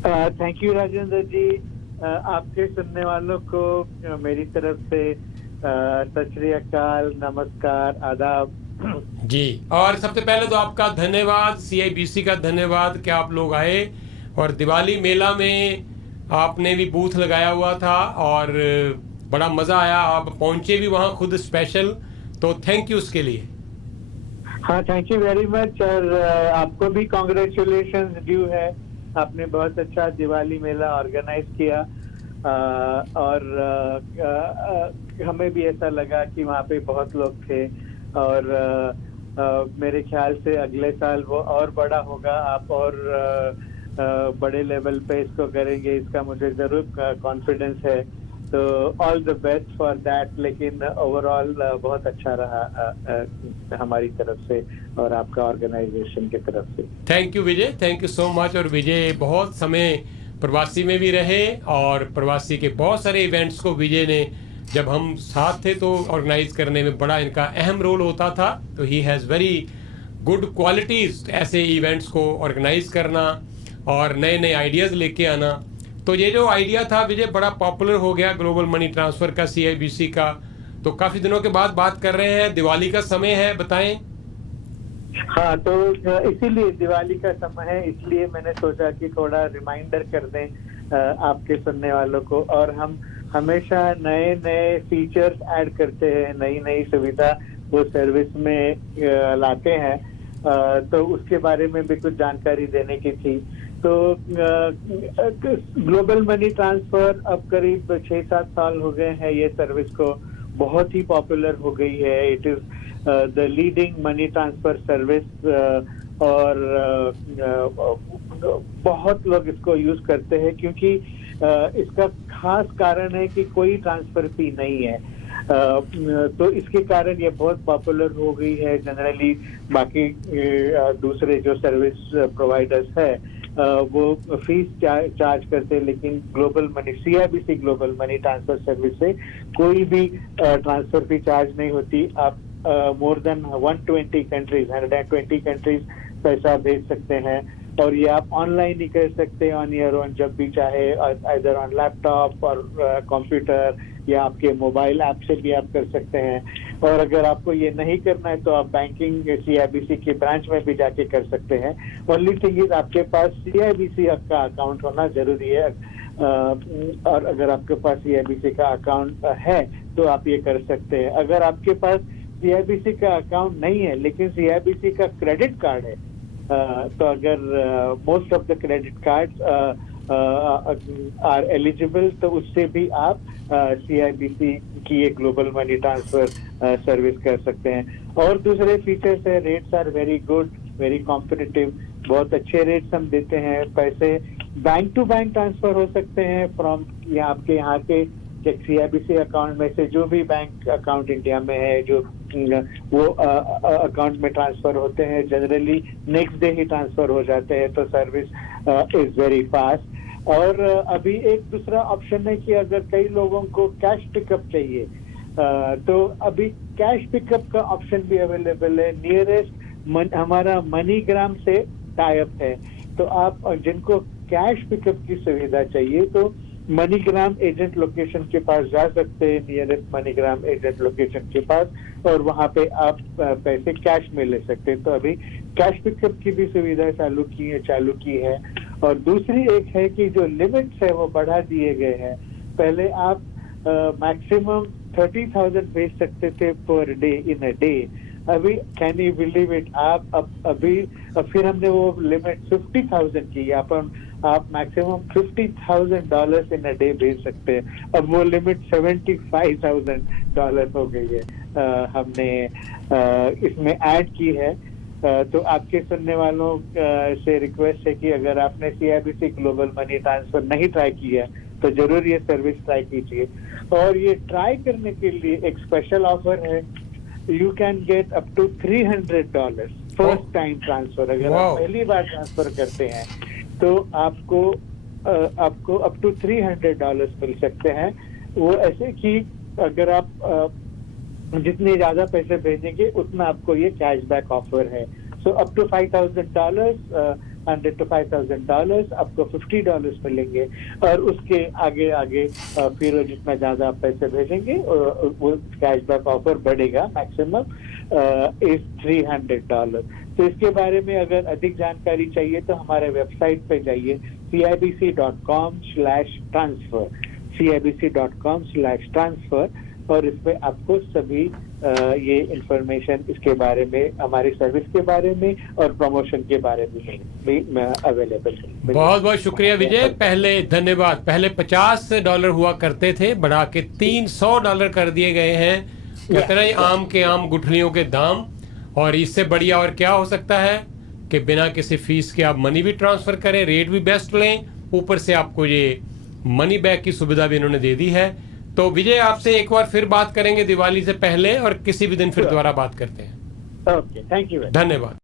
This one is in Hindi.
थैंक यू राजेंद्र जी। आपके सुनने वालों को मेरी तरफ से सत श्री अकाल, नमस्कार, आदाब। जी, और सबसे पहले तो आपका धन्यवाद, CIBC का धन्यवाद कि आप लोग आए और दिवाली मेला में आपने भी बूथ लगाया हुआ था और बड़ा मज़ा आया। आप पहुंचे भी वहां खुद स्पेशल, तो थैंक यू उसके लिए। हाँ, थैंक यू वेरी मच। और आपको भी कॉन्ग्रेचुलेशन ड्यू है। आपने बहुत अच्छा दिवाली मेला ऑर्गेनाइज किया। और हमें भी ऐसा लगा कि वहाँ पे बहुत लोग थे। और मेरे ख्याल से अगले साल वो और बड़ा होगा। आप और बड़े लेवल पे इसको करेंगे, इसका मुझे जरूर कॉन्फिडेंस है। तो all the best for that. लेकिन ओवरऑल बहुत अच्छा रहा हमारी तरफ से और आपका ऑर्गेनाइजेशन की तरफ से। Thank you Vijay, thank you so much. और विजय बहुत समय प्रवासी में भी रहे और प्रवासी के बहुत सारे इवेंट्स को विजय ने, जब हम साथ थे तो ऑर्गेनाइज करने में बड़ा इनका अहम रोल होता था। तो he has very good qualities ऐसे इवेंट्स को ऑर्गेनाइज करना और नए नए आइडियाज़ लेके आना। तो ये जो आइडिया था विजय बड़ा पॉपुलर हो गया, ग्लोबल मनी ट्रांसफ़र का, CIBC का। तो काफ़ी दिनों के बाद बात कर रहे हैं, दिवाली का समय है, बताएं। हाँ, तो इसीलिए दिवाली का समय है, इसलिए मैंने सोचा कि थोड़ा रिमाइंडर कर दें आपके सुनने वालों को। और हम हमेशा नए नए फीचर्स ऐड करते हैं, नई नई सुविधा वो सर्विस में लाते हैं। तो उसके बारे में भी कुछ जानकारी देने की थी। तो ग्लोबल मनी ट्रांसफर अब करीब 6-7 साल हो गए हैं ये सर्विस को, बहुत ही पॉपुलर हो गई है। It is the leading money transfer service. और बहुत लोग इसको यूज करते हैं क्योंकि इसका खास कारण है कि कोई ट्रांसफर फी नहीं है। तो इसके कारण ये बहुत पॉपुलर हो गई है। जनरली बाकी दूसरे जो सर्विस प्रोवाइडर्स है वो फीस चार्ज करते हैं, लेकिन global money, CIBC global money transfer service से कोई भी ट्रांसफर फी चार्ज नहीं होती। आप मोर देन 120 कंट्रीज पैसा भेज सकते हैं। और ये आप ऑनलाइन ही कर सकते हैं, ऑन योर ओन, जब भी चाहे, इधर ऑन लैपटॉप और कंप्यूटर या आपके मोबाइल ऐप से भी आप कर सकते हैं। और अगर आपको ये नहीं करना है तो आप बैंकिंग CIBC के ब्रांच में भी जाके कर सकते हैं। ओनली थिंग इज आपके पास CIBC का अकाउंट होना जरूरी है। और अगर आपके पास CIBC का अकाउंट है तो आप ये कर सकते हैं। अगर आपके पास CIBC का अकाउंट नहीं है लेकिन CIBC का क्रेडिट कार्ड है, तो अगर most of the credit cards are eligible, तो उससे भी आप CIBC की एक ग्लोबल मनी ट्रांसफर सर्विस कर सकते हैं। और दूसरे फीचर्स है, rates are very good, very competitive, बहुत अच्छे रेट्स हम देते हैं। पैसे बैंक टू बैंक ट्रांसफर हो सकते हैं फ्रॉम आपके यहाँ के CIBC अकाउंट में से जो भी बैंक अकाउंट इंडिया में है, जो वो अकाउंट में ट्रांसफर होते हैं। जनरली नेक्स्ट डे ही ट्रांसफर हो जाते हैं, तो सर्विस इज वेरी फास्ट। और अभी एक दूसरा ऑप्शन है कि अगर कई लोगों को कैश पिकअप चाहिए, तो अभी कैश पिकअप का ऑप्शन भी अवेलेबल है। नियरेस्ट हमारा मनीग्राम से टाई अप है, तो आप जिनको कैश पिकअप की सुविधा चाहिए तो मनीग्राम एजेंट लोकेशन के पास जा सकते हैं, नियरेस्ट मनीग्राम एजेंट लोकेशन के पास, और वहां पे आप पैसे कैश में ले सकते हैं। तो अभी कैश पिकअप की भी सुविधा चालू की है। और दूसरी एक है कि जो लिमिट्स है वो बढ़ा दिए गए हैं। पहले आप मैक्सिमम 30,000 भेज सकते थे per day, in a day. अभी कैन यू बिलीव इट, फिर हमने वो लिमिट 50,000 की। आप मैक्सिमम $50,000 इन अ डे भेज सकते हैं। अब वो लिमिट $75,000 हो गई है। हमने इसमें ऐड की है। तो आपके सुनने वालों से रिक्वेस्ट है कि अगर आपने CIBC ग्लोबल मनी ट्रांसफर नहीं ट्राई किया तो जरूर ये सर्विस ट्राई कीजिए। और ये ट्राई करने के लिए एक स्पेशल ऑफर है। You can get up to $300 first time transfer. अगर आप पहली बार ट्रांसफर करते हैं तो आपको अप टू $300 मिल सकते हैं। वो ऐसे कि अगर आप जितने ज्यादा पैसे भेजेंगे उतना आपको ये कैशबैक ऑफर है। सो अप टू $5,000 $100 to $5,000 आपको $50 मिलेंगे, और उसके आगे आगे फिर जितना ज्यादा आप पैसे भेजेंगे वो कैशबैक ऑफर बढ़ेगा। Maximum is $300। तो इसके बारे में अगर अधिक जानकारी चाहिए तो हमारे वेबसाइट पे जाइए cibc.com/transfer, cibc.com/transfer, और इसमें आपको सभी ये इंफॉर्मेशन इसके बारे में, हमारी सर्विस के बारे में और प्रमोशन के बारे में भी अवेलेबल है। बहुत बहुत शुक्रिया विजय। पहले धन्यवाद। पहले $50 हुआ करते थे, बढ़ा के $300 कर दिए गए हैं। कितना ही आम के आम गुठलियों के दाम, और इससे बढ़िया और क्या हो सकता है कि बिना किसी फीस के आप मनी भी ट्रांसफर करें, रेट भी बेस्ट लें, ऊपर से आपको ये मनी बैक की सुविधा भी इन्होंने दे दी है। तो विजय, आपसे एक बार फिर बात करेंगे दिवाली से पहले, और किसी भी दिन फिर दोबारा बात करते हैं। ओके, थैंक यू, धन्यवाद।